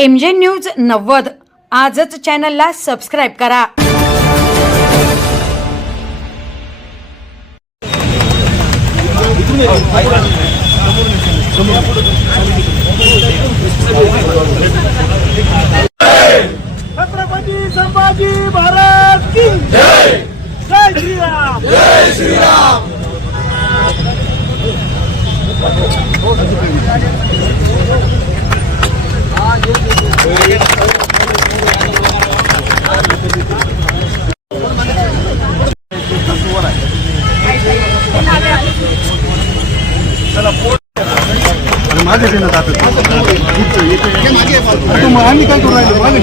MJ news 90 आजच चॅनलला subscribe करा। छत्रपती संभाजी महाराज की जय। जय श्री राम, जय श्री राम। मागे घेण्यात आलं आम्ही काय करू राहिलो मागे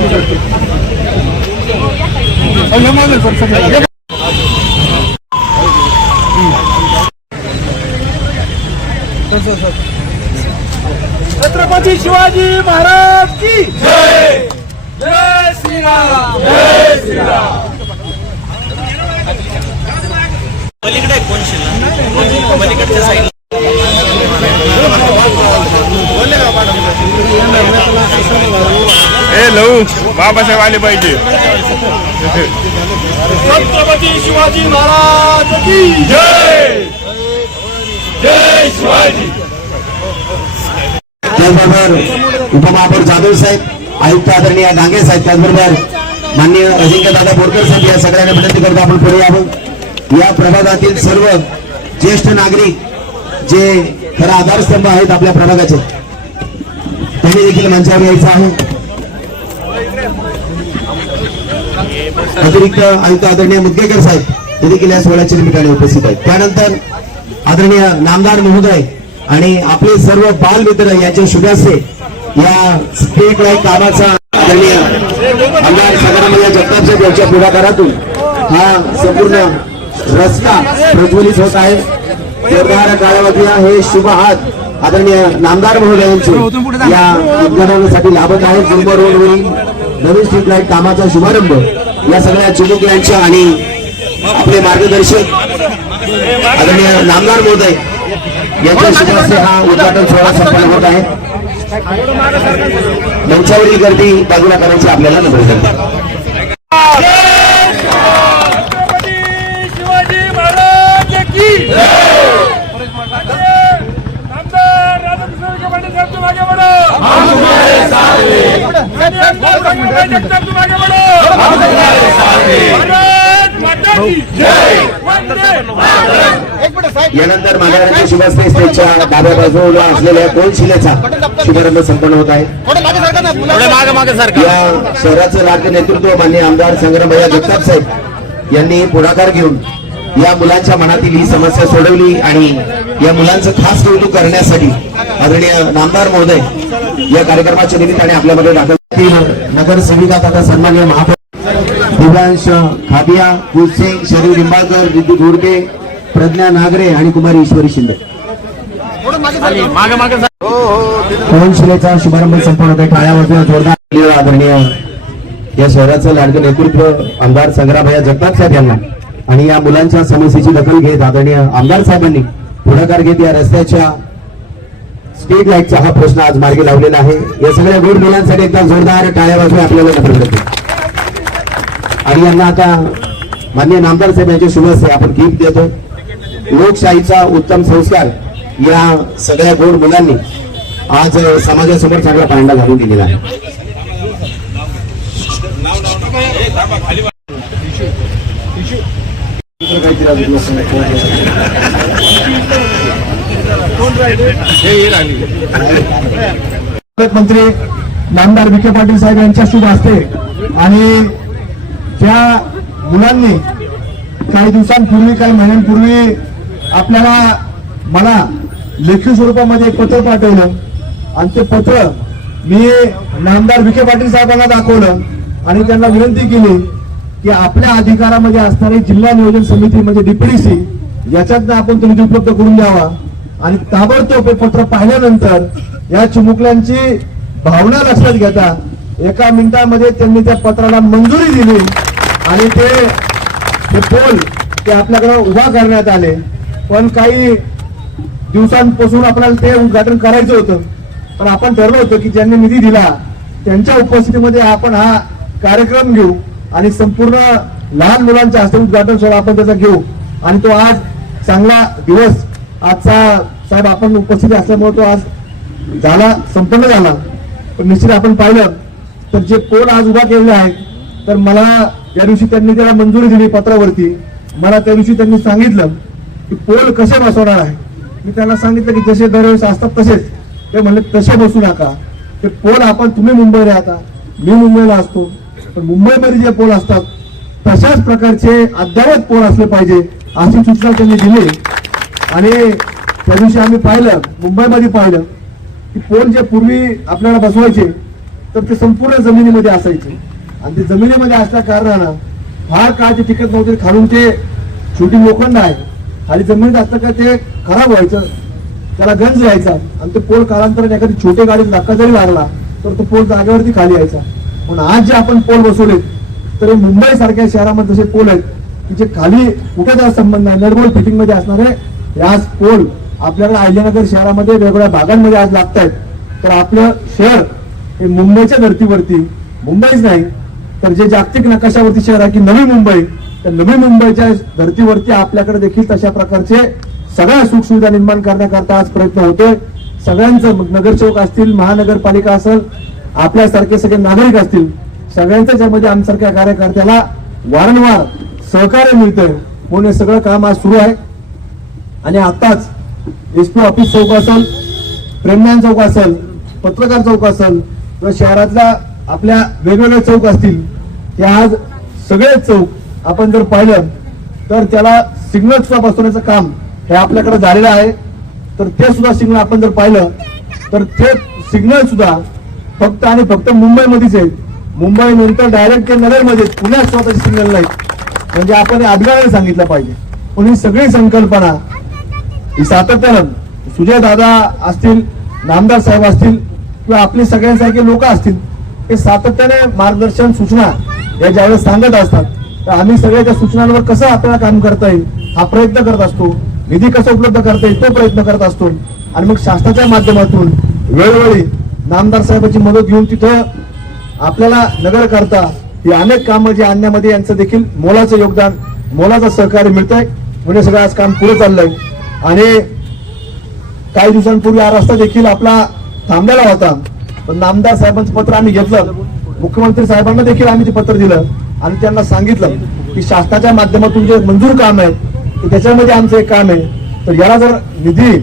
छत्रपती शिवाजी महाराज की जय। जय श्री राम, जय श्री राम। पलीकडे कोण शिल्लक पलीकडच्या साईड लहू बाबासाहेब आले पाहिजे। छत्रपती शिवाजी महाराज की जय। जय शिवाजी। त्याचबरोबर उपमहापौर जाधव साहेब, आयुक्त आदरणीय डांगे साहेब, त्याचबरोबर माननीय अजिंक्य दादा बोरकर साहेब या सगळ्यांना विनंती करतो आपण पुढे यावं। या प्रभागातील सर्व ज्येष्ठ नागरिक जे खरा आधारस्तंभ आहेत आपल्या प्रभागाचे, त्यांनी देखील मंचावर यायचं आहे। अतिरिक्त आयुक्त आदरणीय मुदगेकर साहेब ते देखील या सोहळ्याच्या निमित्ताने उपस्थित आहेत। त्यानंतर आदरणीय नामदार महोदय आणि आपले सर्व बालमित्र यांचे शुभाशे या स्टेट लाईट कामाचा आदरणीय आमदार संग्रामय्या जगताप साहेब यांच्या पुढाकारातून हा संपूर्ण रस्ता प्रज्वलित होत आहे। जोरदार टाळ्या हे शुभ हात आदरणीय नामदार महोदयांचे या उद्घाटनासाठी लाभत आहे। जुन्नर रोडवरील नवीन स्ट्रीट लाईट कामाचा शुभारंभ या सगळ्या चिमुकल्यांच्या आणि आपले मार्गदर्शक आदरणीय नामदार महोदय यांच्या शुभास्ते हा उद्घाटन सोहळा संपन्न होत आहे। मंचावरील गर्दी बाजूला करायची आपल्याला नम्र करतो। शिवाजी महाराज की नामदार राधाकृष्ण पाटील साहब तुम आगे बढ़ो, हम तुम्हारे साथ हैं। जगताप तुम आगे बढ़ो, हम तुम्हारे साथ हैं। भारत माता की जय। वंदे मातरम। यानंतर महाराजांच्या शुभास्ते स्टेजच्या डाव्या बाजूला असलेल्या कोनशिलेचा शुभारंभ संपन्न होत आहे। या शहराचं लाडके नेतृत्व माननीय आमदार संग्रामय्या जगताप साहेब यांनी पुढाकार घेऊन या मुलांच्या मनातील ही समस्या सोडवली आणि या मुलांचं खास कौतुक करण्यासाठी आदरणीय नामदार महोदय या कार्यक्रमाच्या निमित्ताने आपल्यामध्ये दाखल नगरसेविका तथा सन्माननीय महापौर दिव्यांश खाबिया, कुलसिंग, शरीर लिंबाळकर, रिद्धी घोडके, प्रज्ञा नागरे आणि कुमारी ईश्वरी शिंदे कोनशिलेचा शुभारंभ संपन्न होत आहे। टाळ्या वाजवून जोरदार आदरणीय या शहराचं लाडकं नेतृत्व आमदार संग्रामय्या जगताप साहेब यांना आणि या मुलांच्या समस्येची दखल घेत आदरणीय आमदार साहेबांनी पुढाकार घेत या रस्त्याच्या स्ट्रीट लाईटचा हा प्रश्न आज मार्गी लावलेला आहे। या सगळ्या गोड मुलांसाठी एकदा जोरदार टाळ्या वाजवून आपल्याला नम्र करतो आणि यांना आता माननीय नामदार साहेब यांचे शुभहस्ते आपण गिफ्ट देतो। लोकशाहीचा उत्तम संस्कार या सगळ्या गोड मुलांनी आज समाजासमोर चांगला पांडा घालून दिलेला आहे। मंत्री नामदार विखे पाटील साहेब यांच्या शुभ हस्ते आणि ज्या मुलांनी काही दिवसांपूर्वी काही महिन्यांपूर्वी मला लेखी स्वरूपामध्ये एक पत्र पाठवलं आणि ते पत्र मी नामदार विखे पाटील साहेबांना दाखवलं आणि त्यांना विनंती केली की आपल्या अधिकारामध्ये असणारी जिल्हा नियोजन समिती म्हणजे डीपीडीसी याच्यातनं आपण तो निधी उपलब्ध करून द्यावा। आणि ताबडतोब हे पत्र पाहिल्यानंतर या चिमुकल्यांची भावना लक्षात घेता 1 मिनिटामध्ये त्यांनी त्या पत्राला मंजुरी दिली आणि ते पोल ते आपल्याकडे उभा करण्यात आले। पण काही दिवसांपासून आपल्याला ते उद्घाटन करायचं होतं, पण आपण ठरलं होतं की ज्यांनी निधी दिला त्यांच्या उपस्थितीमध्ये आपण हा कार्यक्रम घेऊ आणि संपूर्ण लहान मुलांच्या हस्ते उद्घाटन सोहळा आपण त्याचा घेऊ आणि तो आज चांगला दिवस आजचा साहेब आपण उपस्थित असल्यामुळे तो आज झाला संपन्न झाला. पण निश्चित आपण पाहिलं तर जे पोल आज उभा केलेले आहेत तर मला या दिवशी त्यांनी त्याला मंजुरी दिली पत्रावरती. मला त्या दिवशी त्यांनी सांगितलं की पोल कसे बसवणार आहे. मी त्यांना सांगितलं की जसे दरवेळेस असतात तसेच. ते म्हणले तसे बसू नका, ते पोल आपण तुम्ही मुंबईला आता मी मुंबईला असतो पण मुंबईमध्ये जे पोल असतात तशाच प्रकारचे अद्ययावत पोल असले पाहिजे अशी सूचना त्यांनी दिली. आणि त्या दिवशी आम्ही पाहिलं मुंबईमध्ये पाहिलं की पोल जे पूर्वी आपल्याला बसवायचे तर ते संपूर्ण जमिनीमध्ये असायचे आणि ते जमिनीमध्ये असल्या कारणानं फार काळचे टिकत नव्हते. खालून ते छोटी लोखंड आहे खाली जमिनीत असलं का ते खराब व्हायचं, त्याला गंज यायचा आणि ते पोल कालांतराने एखादी छोटी गाडीत धक्का जरी लागला तर तो पोल जागेवरती खाली यायचा. पण आज जे आपण पोल बसवले तर मुंबई सारख्या शहरामध्ये जसे पोल आहेत की जे खाली कुठे त्याचा संबंध आहे नटबोल्ट फिटिंग मध्ये असणारे आज पोल आपल्याकडे अहिल्यानगर शहरामध्ये वेगवेगळ्या भागांमध्ये आज लागत आहेत. तर आपलं शहर हे मुंबईच्या धर्तीवरती मुंबईच नाही तर जे जागतिक नकाशावरती शहर आहे की नवी मुंबई तर नवी मुंबईच्या धर्तीवरती आपल्याकडे देखील तशा प्रकारचे सगळ्या सुखसुविधा निर्माण करण्याकरता आज प्रयत्न होतोय. सगळ्यांचं नगरसेवक असतील महानगरपालिका असेल आपल्यासारखे सगळे नागरिक असतील सगळ्यांच्या ज्यामध्ये आमच्यासारख्या कार्यकर्त्याला वारंवार सहकार्य मिळतंय म्हणून हे सगळं काम आज सुरू आहे. आणि आताच एसपी ऑफिस चौक असेल प्रेमनाथ चौक असेल पत्रकार चौक असेल किंवा शहरातल्या आपल्या वेगवेगळे चौक असतील ते आज सगळे चौक आपण जर पाहिलं तर त्याला सिग्नल सुद्धा बसवण्याचं काम हे आपल्याकडे झालेलं आहे. तर ते सुद्धा सिग्नल आपण जर पाहिलं तर ते सिग्नल सुद्धा फक्त आणि फक्त मुंबईमध्येच आहेत. मुंबई नंतर डायरेक्ट ते नगरमध्ये पुण्यात स्वतःचे सिग्नल नाहीत. म्हणजे आपण अभिमानाने सांगितलं पाहिजे. पण ही सगळी संकल्पना ही सातत्यानं सुजय दादा असतील नामदार साहेब असतील किंवा आपले सगळ्यांसारखे लोक असतील हे सातत्याने मार्गदर्शन सूचना या ज्यावेळेस सांगत असतात तर आम्ही सगळ्या त्या सूचनांवर कसं आपल्याला काम करता येईल हा प्रयत्न करत असतो. निधी कसा उपलब्ध करता येईल तो प्रयत्न करत असतो. आणि मग शासनाच्या माध्यमातून वेळोवेळी नामदार साहेबांची मदत घेऊन तिथं आपल्याला नगर करता ही अनेक कामं जे आणण्यामध्ये यांचं देखील मोलाचं योगदान मोलाचं सहकार्य मिळतंय. म्हणजे सगळं आज काम पुढे चाललंय. आणि काही दिवसांपूर्वी हा रस्ता देखील आपला थांबलेला होता पण नामदार साहेबांचं पत्र आम्ही घेतलं. मुख्यमंत्री साहेबांना देखील आम्ही ते पत्र दिलं आणि त्यांना सांगितलं की शासनाच्या माध्यमातून जे मंजूर काम आहे त्याच्यामध्ये आमचं एक काम आहे तर याला जर निधी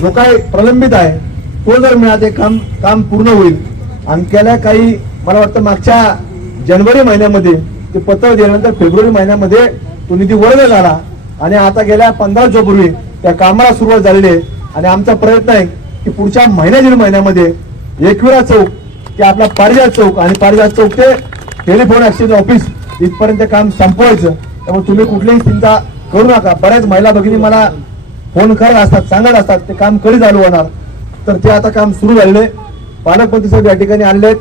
जो काही प्रलंबित आहे तो जर मिळाला काम पूर्ण होईल. आणि गेल्या काही मला वाटतं मागच्या जानेवारी महिन्यामध्ये ते पत्र दिल्यानंतर फेब्रुवारी महिन्यामध्ये तो निधी वर्ग झाला आणि आता गेल्या 15 दिवसापूर्वी त्या कामाला सुरुवात झालेली आहे. आणि आमचा प्रयत्न आहे की पुढच्या दीड महिन्यामध्ये एकविरा चौक ते आपला पारिजात चौक आणि पारिजात चौक ते टेलिफोन एक्सचेंज ऑफिस इथपर्यंत काम संपवायचं. त्यामुळे तुम्ही कुठलीही चिंता करू नका. बऱ्याच महिला भगिनी मला फोन करत असतात सांगत असतात ते काम कधी चालू होणार तर ते आता काम सुरू झालेले. पालकमंत्री साहेब या ठिकाणी आणले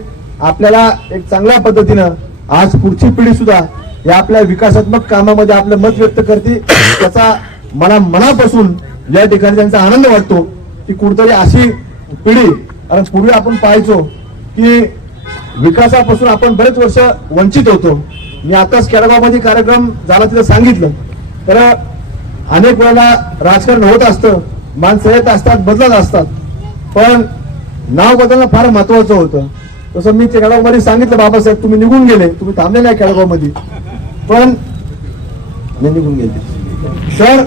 आपल्याला एक चांगल्या पद्धतीनं आज पुढची पिढी सुद्धा या आपल्या विकासात्मक कामामध्ये आपलं मत व्यक्त करते. त्याचा मला मनापासून या ठिकाणी त्यांचा आनंद वाटतो की कुठतरी अशी पिढी कारण पूर्वी आपण पाहायचो की विकासापासून आपण बरेच वर्ष वंचित होतो. मी आताच केळगावमध्ये कार्यक्रम झाला तिथं सांगितलं तर अनेक वेळेला राजकारण होत असतं माणसं येत असतात बदलत असतात पण नाव बदलणं फार महत्वाचं होतं. तसं मी केळगावमध्ये सांगितलं बाबासाहेब तुम्ही निघून गेले तुम्ही थांबले नाही केळगावमध्ये पण मी निघून गेले सर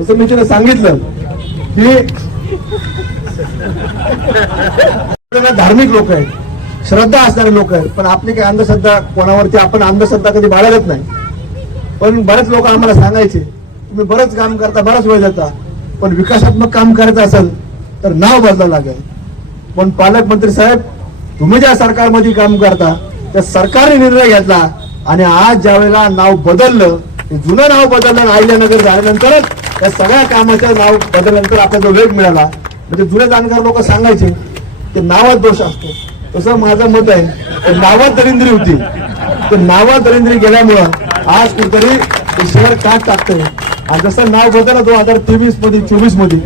तसं मी तिला सांगितलं की धार्मिक लोक आहेत श्रद्धा असणारे लोक आहेत पण आपली काही अंधश्रद्धा कोणावरती आपण अंधश्रद्धा कधी बाळगत नाही. पण बरेच लोक आम्हाला सांगायचे तुम्ही बरंच काम करता बराच वेळ जाता पण विकासात्मक काम करायचं असेल तर नाव बदलावं लागेल. पण पालकमंत्री साहेब तुम्ही ज्या सरकारमध्ये काम करता त्या सरकारने निर्णय घेतला आणि आज ज्या वेळेला नाव बदललं जुनं नाव बदललं अहिल्यानगर झाल्यानंतरच त्या सगळ्या कामाचं नाव बदलल्यानंतर आपल्याला जो वेग मिळाला. म्हणजे जुने जाणकार लोक सांगायचे ते नावात दोष असतो तसं माझं मत आहे नावात दरिंद्री होती ते नावात दरिंद्री गेल्यामुळं आज कुठेतरी ते शहर काट टाकतंय. आणि जसं नाव बदललं 2023 मध्ये 24 मध्ये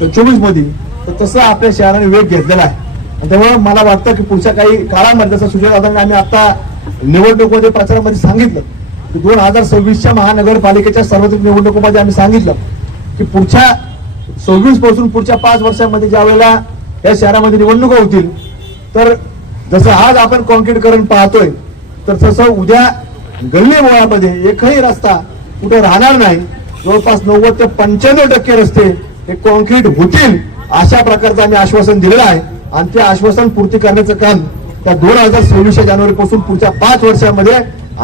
तर 24 मध्ये तर तसं आपल्या शहराने वेग घेतलेला आहे. आणि त्यामुळे मला वाटतं की पुढच्या काही काळामध्ये जसं सुजयदादांनी आम्ही आता निवडणुकीमध्ये प्रचारामध्ये सांगितलं की 2026च्या महानगरपालिकेच्या सार्वत्रिक निवडणुकीमध्ये आम्ही सांगितलं की पुढच्या 26 पासून पुढच्या 5 वर्षांमध्ये ज्या वेळेला या शहरामध्ये निवडणुका होतील तर जसं आज आपण कॉन्क्रीटीकरण पाहतोय तर तसं उद्या गल्ली बोळामध्ये एकही रस्ता कुठे राहणार नाही. जवळपास 90 ते 95% रस्ते हे कॉन्क्रीट होतील अशा प्रकारचं आम्ही आश्वासन दिलेलं आहे आणि ते आश्वासन पूर्ती करण्याचं काम त्या 2026 जानेवारी पासून पुढच्या 5 वर्षांमध्ये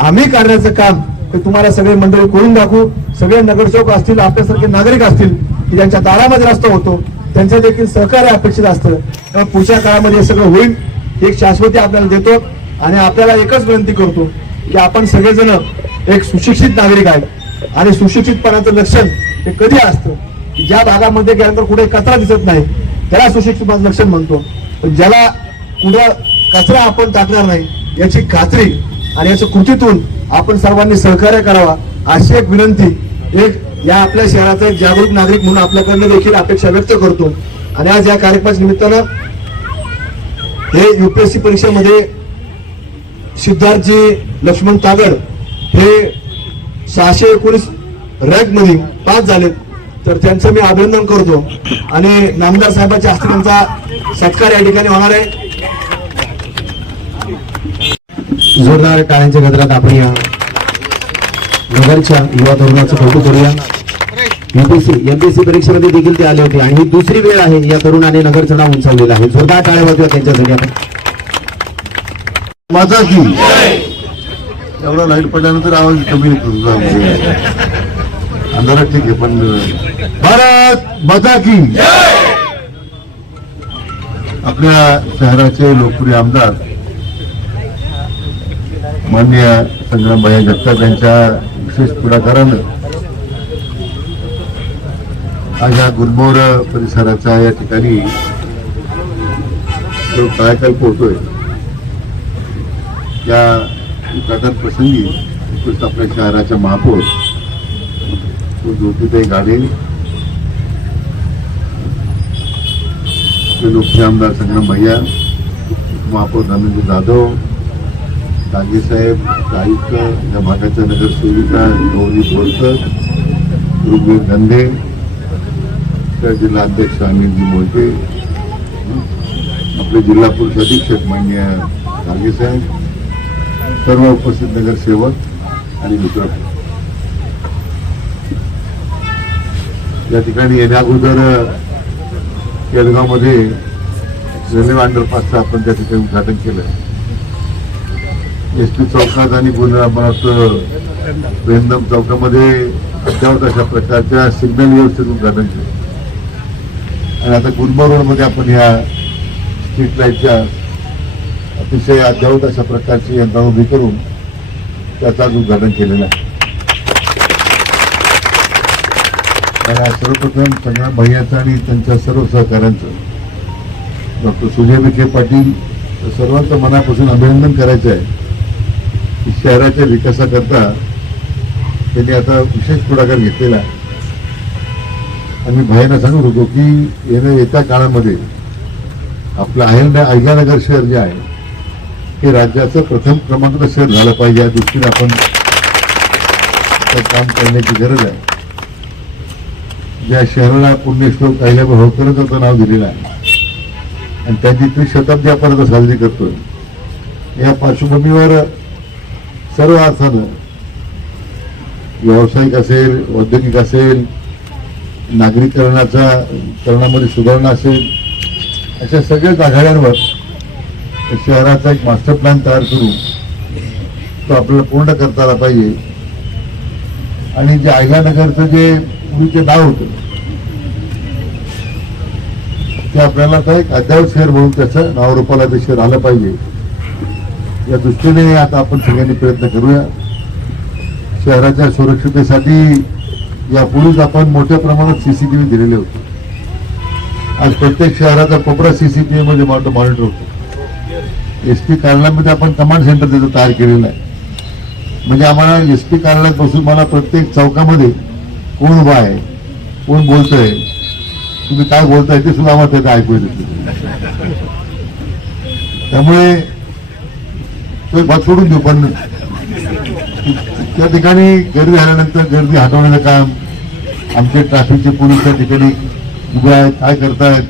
आम्ही करण्याचं काम हे तुम्हाला सगळे मंडळी करून दाखवू. सगळे नगरसेवक असतील आपल्यासारखे नागरिक असतील की ज्यांच्या दारामध्ये रस्ता होतो त्यांचं देखील सहकार्य अपेक्षित असतं. त्यामुळे पुढच्या काळामध्ये हे सगळं होईल एक शाश्वती आपल्याला देतो आणि आपल्याला एकच विनंती करतो की आपण सगळेजण एक सुशिक्षित नागरिक आहे आणि सुशिक्षितपणाचं लक्षण हे कधी असतं की ज्या भागामध्ये गेल्यानंतर कुठे कचरा दिसत नाही त्याला सुशिक्षितपणाचं लक्षण म्हणतो. पण ज्याला कुठं कचरा आपण टाकणार नाही याची खात्री आणि याच्या कृतीतून आपण सर्वांनी सहकार्य करावा अशी एक विनंती एक या आपल्या शहराचा एक जागरूक नागरिक म्हणून आपल्याकडनं देखील अपेक्षा व्यक्त करतो. आणि आज या कार्यक्रमाच्या निमित्तानं हे UPSC परीक्षेमध्ये सिद्धार्थजी लक्ष्मण तागड हे 619 रँक मध्ये पास झाले तर त्यांचं मी अभिनंदन करतो आणि नामदार साहेबांच्या हस्ते त्यांचा सत्कार या ठिकाणी होणार आहे. जोरदार टाळ्यांच्या गजरात आपण या नगरच्या युवा तरुणाचं कौतुक करूया. MPSC परीक्षेमध्ये देखील ते आले होते आणि ही दुसरी वेळ आहे या तरुणाने नगरचं नाव उंचावलेलं आहे. जोरदार टाळ्या वाजवा त्यांच्यासाठी आपण. माता की एवढा लाईट पडल्यानंतर आवाज कमी येतो अंधारात ठीक आहे पण भारत माता की आपल्या शहराचे लोकप्रिय आमदार माननीय संग्रामभाई जगताप यांच्या विशेष पुढाकारानं आज या गुलमोहर परिसराचा या ठिकाणी जो कायाकल्प होतोय या उद्घाटन प्रसंगी उत्कृष्ट आपल्या शहराच्या महापौर ज्योतिताई गाडे लोकप्रिय आमदार संग्राम भैया महापौर धर्मेंद्र जाधव डांगे साहेब आयुक्त या भागाच्या नगरसेविका गौरी बोरकर ऋग्वेद गंधे जिल्हा अध्यक्ष अनिलजी मोहिते आपले जिल्हा पोलीस अधीक्षक माननीय डांगे साहेब सर्व उपस्थित नगरसेवक आणि मित्र या ठिकाणी येण्या अगोदर केळगावमध्ये रेल्वे अंडरपासचं आपण त्या ठिकाणी उद्घाटन केलं. SP चौकात आणि पुन्हा आपण प्रेमदम चौकामध्ये अद्यावत अशा प्रकारच्या सिग्नल व्यवस्थेचं उद्घाटन केलं आणि आता गुलमोहर रोडमध्ये आपण या स्ट्रीट लाईटच्या अतिशय अद्यावत अशा प्रकारची यंत्रणा उभी करून त्याचं आज उद्घाटन केलेलं आहे. सर्वप्रथम संग्राम भैयाचं आणि त्यांच्या सर्व सहकाऱ्यांचं डॉक्टर सुजय विखे पाटील सर्वांचं मनापासून अभिनंदन करायचं आहे की शहराच्या विकासाकरता त्यांनी आता विशेष पुढाकार घेतलेला आहे. आणि भैयांना सांगत होतो की येत्या काळामध्ये आपलं अहिल्यानगर शहर जे आहे हे राज्याचं प्रथम क्रमांकाचं शहर झालं पाहिजे या दृष्टीने आपण काम करण्याची गरज आहे. ज्या शहराला पुण्यश्लोक अहिल्याबाई होळकरांचं नाव दिलेलं आहे आणि त्यांची त्रिशताब्दी आपण आता साजरी करतोय. या पार्श्वभूमीवर सर्व अर्थानं व्यावसायिक असेल औद्योगिक असेल नागरिकरणामध्ये सुधारणा असेल अशा सगळ्याच आघाड्यांवर शहराचा एक मास्टर प्लॅन तयार करून तो आपल्याला पूर्ण करता आला पाहिजे. आणि जे अहिल्यानगरचं जे पूर्वीचे नाव होतं ते आपल्याला आता एक अद्यावत शहर म्हणून त्याचं नावरूपाला ते शहर आलं पाहिजे या दृष्टीने आता आपण सगळ्यांनी प्रयत्न करूया. शहराच्या सुरक्षिततेसाठी यापूर्वीच आपण मोठ्या प्रमाणात CCTV दिलेले होते. आज प्रत्येक शहराचा कोपरा CCTV मध्ये मॉनिटर होतो. SP कार्यालयामध्ये आपण कमांड सेंटर त्याचं तयार केलेलं आहे. म्हणजे आम्हाला SP कार्यालयात बसून मला प्रत्येक चौकामध्ये कोण उभा आहे कोण बोलतोय तुम्ही काय बोलताय ते सुद्धा आम्हाला त्याचं ऐकू येतं. त्यामुळे तो भाग सोडून देऊ, पण त्या ठिकाणी गर्दी झाल्यानंतर गर्दी हटवण्याचं काम आमचे ट्रॅफिकचे पोलीस त्या ठिकाणी उभे आहेत, काय करतायत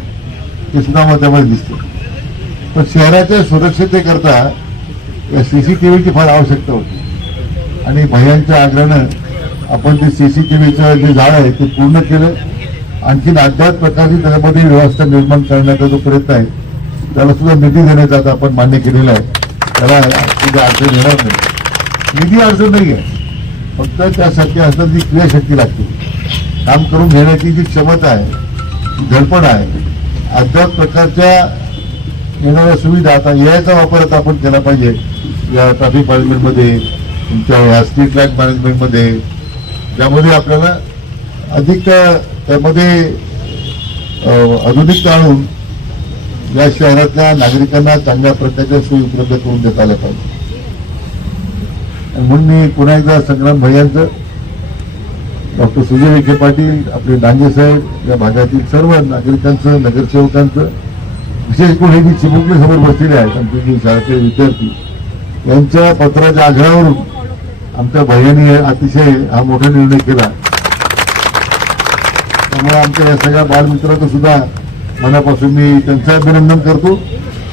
ते सुद्धा मला त्यामध्ये दिसतं. पण शहराच्या सुरक्षिततेकरता या सीसीटीव्हीची फार आवश्यकता होती आणि भैयांच्या आग्रहानं आपण ते सीसीटीव्हीचं जे जाळ आहे ते पूर्ण केलं. आणखीन अद्याप प्रकारची त्यामध्ये व्यवस्था निर्माण करण्याचा जो प्रयत्न आहे त्याला सुद्धा निधी देण्याचा आता आपण मान्य केलेला आहे. त्याला कुठे अडचण येणार नाही, निधी अडचण नाही आहे, फक्त त्यासाठी असं जी क्रियाशक्ती लागते, काम करून घेण्याची जी क्षमता आहे, धडपड आहे, अद्याप प्रकारच्या येणाऱ्या सुविधा आता याचा वापर आता आपण केला पाहिजे या ट्रॅफिक मॅनेजमेंटमध्ये, तुमच्या या स्ट्रीट लाईट मॅनेजमेंटमध्ये, ज्यामध्ये आपल्याला अधिक त्यामध्ये आधुनिकता आणून या शहरातल्या नागरिकांना चांगल्या प्रकारच्या सोयी उपलब्ध करून देता आल्या पाहिजे. म्हणून मी पुन्हा एकदा संग्राम भैयांचं, डॉक्टर सुजय विखे पाटील, आपले डांगे साहेब, या भागातील सर्व नागरिकांचं, नगरसेवकांचं, विशेष करून हे जी चिमुकले समोर बसलेले आहेत आमचे जे शाळेतले विद्यार्थी, यांच्या पत्राच्या आग्रहावरून आमच्या भैयांनी अतिशय हा मोठा निर्णय केला. त्यामुळे आमच्या या सगळ्या बालमित्रांचं सुद्धा मनापासून मी त्यांचं अभिनंदन करतो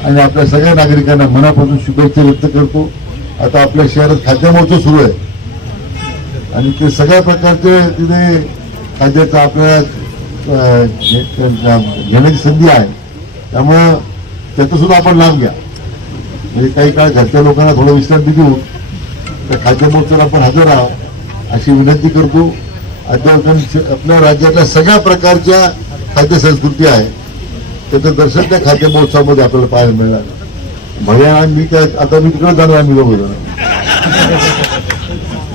आणि आपल्या सगळ्या नागरिकांना मनापासून शुभेच्छा व्यक्त करतो. आता आपल्या शहरात खाद्य महोत्सव सुरू आहे आणि ते सगळ्या प्रकारचे तिथे खाद्याचा आपल्याला घेण्याची संधी आहे. त्यामुळं त्याचा सुद्धा आपण लाभ घ्या. म्हणजे काही काळ घरच्या लोकांना थोडं विश्रांती देऊ, त्या खाद्य महोत्सवाला आपण हजर राहावं अशी विनंती करतो. आपल्या राज्यातल्या सगळ्या प्रकारच्या खाद्य संस्कृती आहे त्याचं दर्शन त्या खाद्य महोत्सवामध्ये आपल्याला पाहायला मिळणार. भैया मी काय आता मी तिकडे जाणार, आम्ही दोघं जण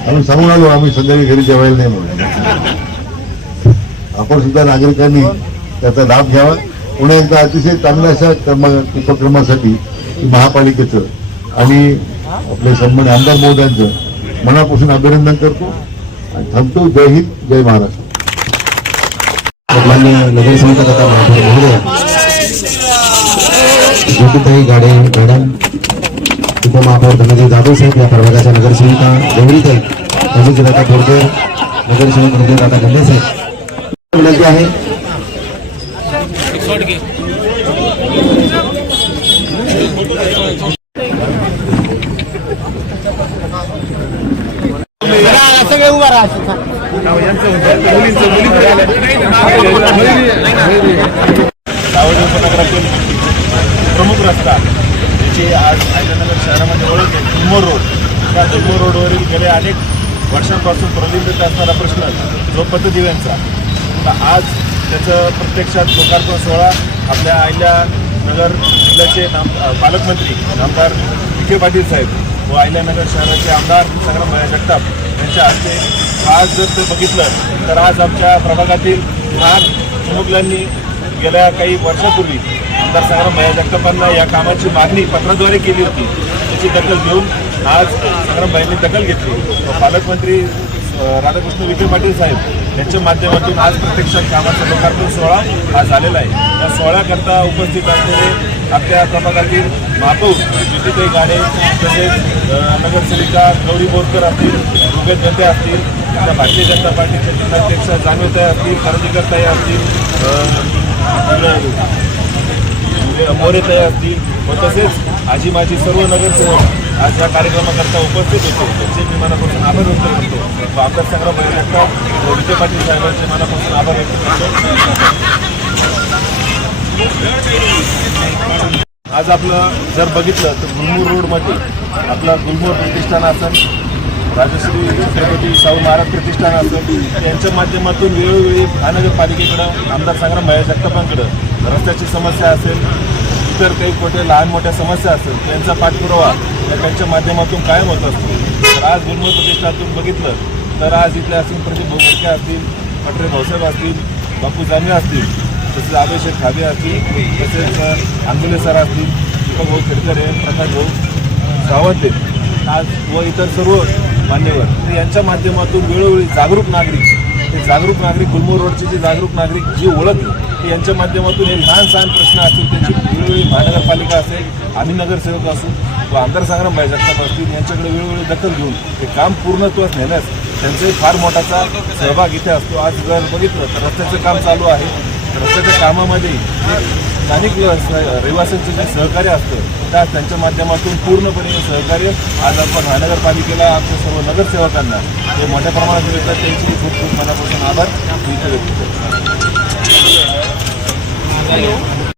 आम्ही सांगून आलो, आम्ही संध्याकाळी घरी जेवायला नाही म्हणून. आपण सुद्धा नागरिकांनी त्याचा लाभ घ्यावा. पुन्हा एकदा अतिशय चांगल्या अशा उपक्रमासाठी महापालिकेचं आणि आपले सन्मान्य आमदार महोदयांचं मनापासून अभिनंदन करतो आणि थांबतो. जय हिंद, जय महाराष्ट्र. मान्य नगरसेवक तथा महापौर महोदय, ज्योतिताई गाडे मॅडम, उपमहापौर धनंजय जाधव साहेब, या प्रभागाच्या नगरसेविका गौरीताई, अजितदादा बोरकर, नगरसेवक हृदयदादा गंडे साहेब, विनंती आहे. सावडी उपनगरातील प्रमुख रस्ता याची आज अहिल्यानगर शहरामध्ये ओळख आहे, गुलमोहर रोड. त्या गुलमोहर रोडवरील गेल्या अनेक वर्षांपासून प्रलंबित असणारा प्रश्न जो पथदिव्यांचा, आज त्याचं प्रत्यक्षात लोकार्पण सोहळा आपल्या अहिल्यानगर जिल्ह्याचे पालकमंत्री आमदार विखे पाटील साहेब व अहिल्यानगर शहराचे आमदार संग्राम जगताप यांच्या हस्ते आज जर ते बघितलं तर आज आमच्या प्रभागातील महाग चिमुकल्यांनी गेल्या काही वर्षापूर्वी आमदार संग्राम जगतापांना या कामाची मागणी पत्राद्वारे केली होती. त्याची दखल घेऊन आज संग्राम दखल घेतली. पालकमंत्री राधाकृष्ण विखे पाटील साहेब यांच्या माध्यमातून आज प्रत्यक्षात कामाचा लोकार्पण सोहळा हा झालेला आहे. या सोहळ्याकरता उपस्थित असलेले आपल्या प्रभागातील महापौर ज्योतिताई गाडे, तसेच नगरसेविका गौरी बोरकर असतील, रुगत गंते असतील, आपल्या भारतीय जनता पार्टीचे जिल्हाध्यक्ष जान्हवीताई असतील, करंदीकरताई असतील, मोरेताई असतील व तसेच आजी माझी सर्व नगरसेवक आज या कार्यक्रमाकरता उपस्थित होते. त्यांचे मी मनापासून आभार व्यक्त करतो व आमदार संग्राम जगताप व विखे पाटील साहेबांचे मनापासून आभार व्यक्त करतो. आज आपलं जर बघितलं तर गुलमोहर रोडमध्ये आपलं गुलमोहर प्रतिष्ठान असेल, राजश्री छत्रपती शाहू महाराज प्रतिष्ठान असेल, यांच्या माध्यमातून वेळोवेळी महानगरपालिकेकडं आमदार संग्राम जगतापांकडं रस्त्याची समस्या असेल, इतर काही मोठ्या लहान मोठ्या समस्या असेल त्यांचा पाठपुरावा त्यांच्या माध्यमातून कायम होत असतो. तर आज गुलमोहर प्रतिष्ठानातून बघितलं तर आज इथले असतील प्रदीप भाऊ फडके असतील, पटरे भाऊसाहेब असतील, बापू जामे असतील, तसेच अभिषेक खाबे असतील, तसेच आंबुले सर असतील, दीपक भाऊ खेडकर आहे, प्रकाश भाऊ सावंत आहेत आज व इतर सर्व मान्यवर, तर यांच्या माध्यमातून वेळोवेळी जागरूक नागरिक गुलमोहर रोडचे जे जागरूक नागरिक जी ओळख की यांच्या माध्यमातून हे लहान सहान प्रश्न असतील त्यांची वेळोवेळी महानगरपालिका असेल, आम्ही नगरसेवक असू व आमदार संग्रामभाई जगताप असतील यांच्याकडे वेळोवेळी दखल घेऊन हे काम पूर्णत्वास नेण्यास त्यांचाही फार मोठाचा सहभाग इथे असतो. आज जर बघितलं तर रस्त्याचं काम चालू आहे. रस्त्याच्या कामामध्ये स्थानिक रहिवाशांचे जे सहकार्य असतं त्यांच्या माध्यमातून पूर्णपणे हे सहकार्य आज आपण महानगरपालिकेला आमच्या सर्व नगरसेवकांना हे मोठ्या प्रमाणात मिळतात त्यांची खूप खूप मनापासून आभार इथे व्यक्त करतो.